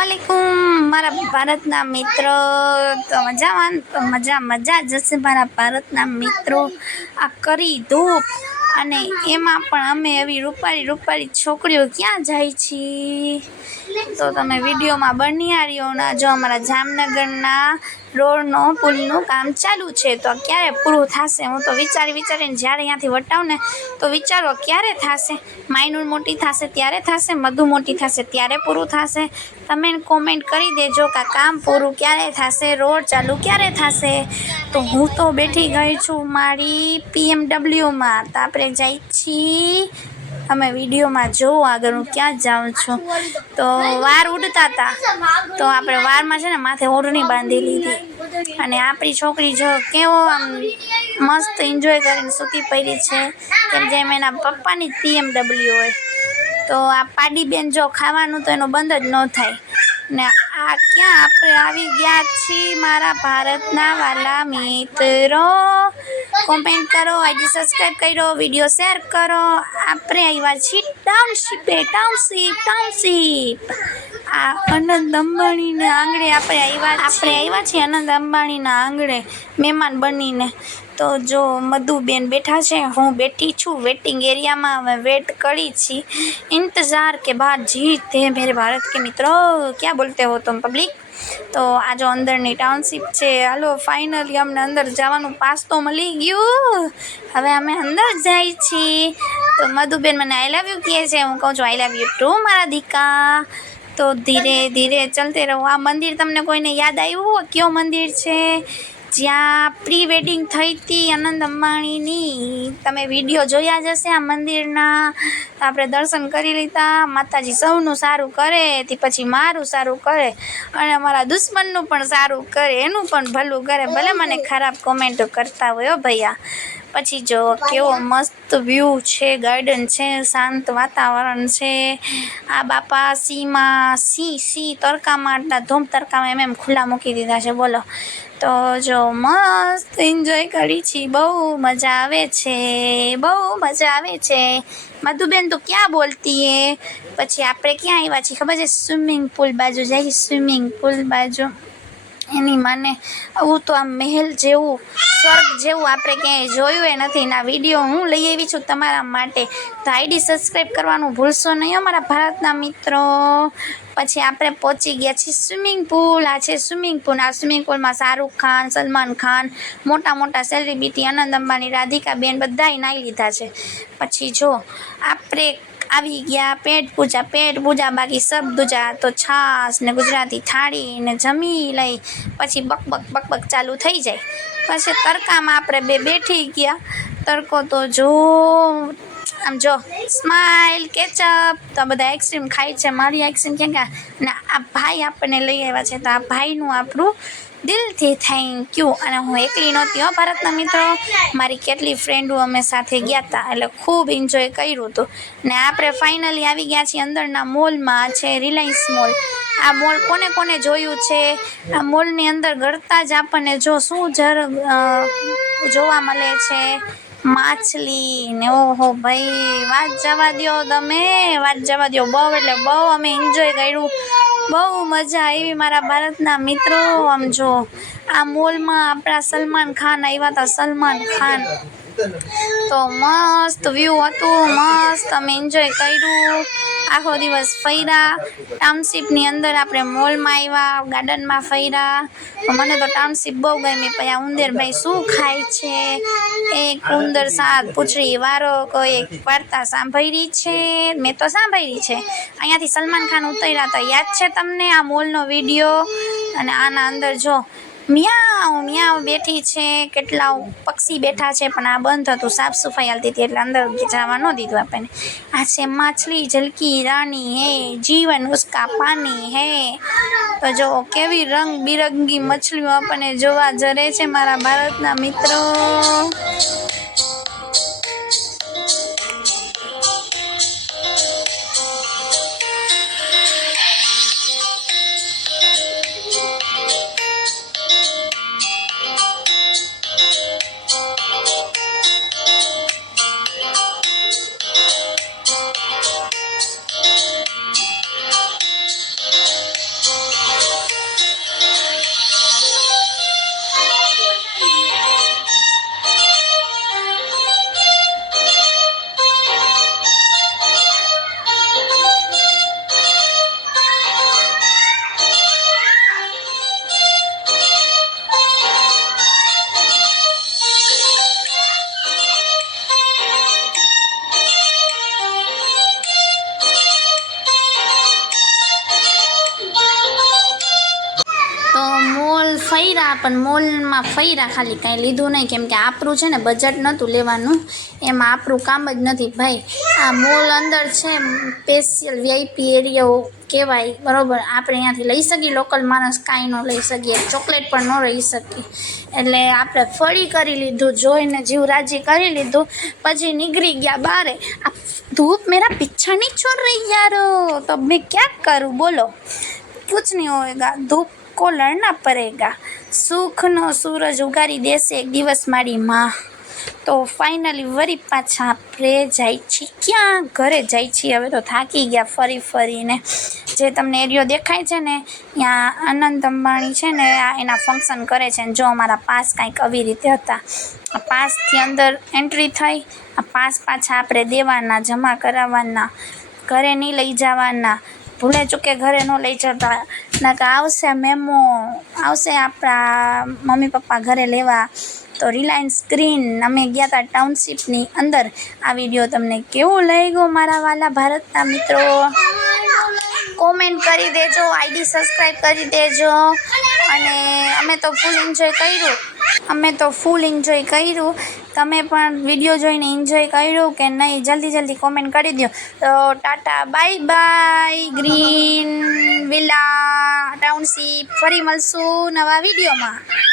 अस्सलामुअलैकुम मारा भारतना मित्रों। तो मजा जैसे मारा भारतना मित्रों आ करी धूप अने एमां पण अमे एवी रूपाળી रूपाળી छोकरीओ क्यां जाय छी। तो तमे विडियो में बन्या रह्यो ना। जो अमरा जामनगरना रोडनो पुलनुं काम चालू छे तो क्यारे पूरुं थशे। हूँ तो विचारीने ज्यारे अहींयाथी वटाव ने तो विचारो क्यारे थशे। मायनूर मोटी थशे त्यारे थशे, मधु मोटी थशे त्यारे पूरुं थशे। तमे कमेंट करी देजो कि काम पूरुं क्यारे थशे, रोड चालू क्यारे थशे। तो हूँ तो बैठी गई छूं मारी PMW में। तो आपणे जाई छी अमे विडियो में जो आगळ हूँ क्या जाऊँ छूं। तो वार उड़ता था तो आपणे वार में छे ने माथे ओढ़णी बांधी लीधी अने आपणी छोकरी जो केवो आम मस्त एन्जॉय करीने सूती पड़ी छे केम जेम एना पप्पानी PMW होय। तो आ पाडी बेन जो खावानुं तो एनो बंध ज न थाय ने आ क्या आपणे आवी गया छी मारा भारतना वाला मित्रों। कमेंट करो, आईडी सब्सक्राइब करो, वीडियो शेयर करो। आपणे आव्या छी टाउनशिप आ आनंद अंबाणी ने आंगणे आपणे आव्या छी आनंद अंबाणी ना आंगणे मेहमान बनीने। तो जो मधुबेन बैठा छे, हूँ बैठी छू वेटिंग एरिया में। वेट करी छी, इंतजार के बाद जीत है मेरे भारत के मित्रों। क्या बोलते हो तुम पब्लिक। तो आज अंदर नी टाउनशिप छे। हालो फाइनली अमने अंदर जवानुं पास तो मळी गयुं। हवे अमे अंदर जाई छी। तो मधुबेन मने आई लव यू कहे छे, हूँ कहूं छुं आई लव यू टू मारा दीका। तो धीरे धीरे चलते रहो। आ मंदिर तमने कोईने याद आव्युं हो क्यो मंदिर छे ज्यां प्री वेडिंग थई थी आनंद अंबाणीनी। तमे विडियो जोया ज हशे आ मंदिरना। आपणे दर्शन करी लीधा। माताजी सौनुं सारुं करे ती पछी मारुं सारुं करे अने अमारा दुश्मननुं पण सारुं करे, एनुं पण भલું करे। भले मने खराब कमेंटो करता होय हो भैया। पछी जो केवो मस्त व्यू छे, गार्डन छे, शांत वातावरण छे। आ बापा सीमा सी तड़कामां आटला धूम तड़कामां एम खुला मूकी दीधा छे बोलो। तो जो मस्त एन्जॉय करी छी, बहु मजा आवे छे, बहु मजा आवे छे। मधुबेन तो क्या बोलती है। पछी आपणे क्यां आव्या छीए खबर छे, स्विमिंग पूल बाजू जाई। स्विमिंग पूल बाजू एनी माने आવું तो आ महल जेवुं स्वर्ग जेवुं आपणे क्यांय जोयुं नथी। ना विडियो हूँ लई आवी छुं तमारा माटे। तो आईडी सब्सक्राइब करवानुं भूलशो नहीं अमारा भारतना मित्रों। पछी आपणे पहोंची गया छीए स्विमिंग पूल। आ छे स्विमिंग पूल। आ स्विमिंग पूल में शाहरुख खान, सलमान खान, मोटा मोटा सेलिब्रिटी, आनंद अंबाणी, राधिका बेन बधाए नाई लीधा छे। पछी जो आपणे आवी गया पेट पूजा बाकी सब दूजा। तो छास ने गुजराती थाળી ने जमी लई पछी बक चालू थई जाय। पछी तड़कामां आपणे बे बैठी गया। तड़को तो जो आम जो स्माइल केचप तो बधा आइसक्रीम खाय छे। मारी आइसक्रीम क्यां ने आ भाई आपणे लई आव्या छे। तो आ भाईनुं आपणुं दिलथी थैंक यू। अने हूँ एकली नहोती हो भारतना मित्रों, मारी केटली फ्रेंडो अमे साथे गया था एटले खूब एन्जॉय कर्युं हतुं। ने आपणे फाइनली आवी गया छीए अंदरना मॉलमां। छे रिलायंस मॉल। आ मॉल कोने कोने जोयुं छे। आ मॉलनी अंदर गळता ज आपणे जो शुं जोवा मळे छे माछली ने ओहो भाई वात जवा द्यो तमे, वात जवा द्यो। बहु एटले बहु अमे एन्जॉय कर्युं, बहु मजा आवी मारा भारतना मित्रों। आम जो आ मॉलमां आपणा सलमान खान आव्या था। सलमान खान तो मस्त व्यू हतुं, मस्त अमे एन्जॉय कर्युं। आखो दिवस फर्या टाउनशिपनी अंदर। आपणे मॉलमां आव्या, गार्डનમાં फर्या। मने तो टाउनशिप बहु गमी। पण आ उंदर भाई शुं खाय छे। एक उंदर सात पूछड़ी वारो कोई वार्ता सांभळी छे। मैं तो सांभळी छे। अहींयाथी सलमान खान उतर्या था, याद छे तमने आ मॉलनो विडियो। अने आना अंदर जो मियाव मियाव बैठी छे, केटला पक्षी बैठा छे पण आ बंध हतुं, साफ सफाई हालती हती એટલે अंदर जवा न दीधुं आपणे। आ छे माछली झलकी रानी है, जीवन उसका पानी है। तो जो केवी रंग बिरंगी मछलियों आपणे जोवा जरे छे मारा भारतना मित्रों। ફર્યા, પણ મોલમાં ફર્યા ખાલી, કાંઈ લીધું નહીં, કેમ કે આપણું છે ને બજેટ નહોતું લેવાનું, એમાં આપણું કામ જ નથી ભાઈ. આ મોલ અંદર છે સ્પેશિયલ વીઆઈપી એરિયાઓ કહેવાય, બરાબર. આપણે અહીંયાથી લઈ શકીએ, લોકલ માણસ કાંઈ ન લઈ શકીએ, ચોકલેટ પણ ન લઈ શકીએ. એટલે આપણે ફરી કરી લીધું, જોઈને જીવ રાજી કરી લીધું, પછી નીકળી ગયા બારે. આ ધૂપ મેરા પીછા નહીં છોડ રહી યારો, તો મેં ક્યાં કરું બોલો. कुछ नहीं होएगा, धूप को लड़ना पड़ेगा, સુખનો સૂરજ ઉગાડી દેશે એક દિવસ મારી માં. તો ફાઇનલી વળી પાછા આપણે જાય છીએ ક્યાં, ઘરે જાય છીએ. હવે તો થાકી ગયા ફરી ફરીને. જે તમને એરિયો દેખાય છે ને, ત્યાં આનંદ અંબાણી છે ને એના ફંક્શન કરે છે. જો અમારા પાસ કાંઈક આવી રીતે હતા. આ પાસથી અંદર એન્ટ્રી થઈ, આ પાસ પાછા આપણે દેવાના, જમા કરાવવાના, ઘરે નહીં લઈ જવાના. ભૂલે ચૂકે ઘરે ન લઈ જતા, ના કે આવશે મેમો, આવશે આપણા મમ્મી પપ્પા ઘરે લેવા. તો રિલાયન્સ ગ્રીન અમે ગયા હતા ટાઉનશીપની અંદર. આ વિડીયો તમને કેવો લાગ્યો મારા વાલા ભારતના મિત્રો? કોમેન્ટ કરી દેજો, આઈડી સબસ્ક્રાઈબ કરી દેજો. અને અમે તો ફૂલ એન્જોય કર્યું. તમે પણ વિડીયો જોઈને એન્જોય કર્યું કે નહીં, જલ્દી કોમેન્ટ કરી દો. તો Tata bye bye green villa township. ફરી મળશું નવા વિડીયોમાં.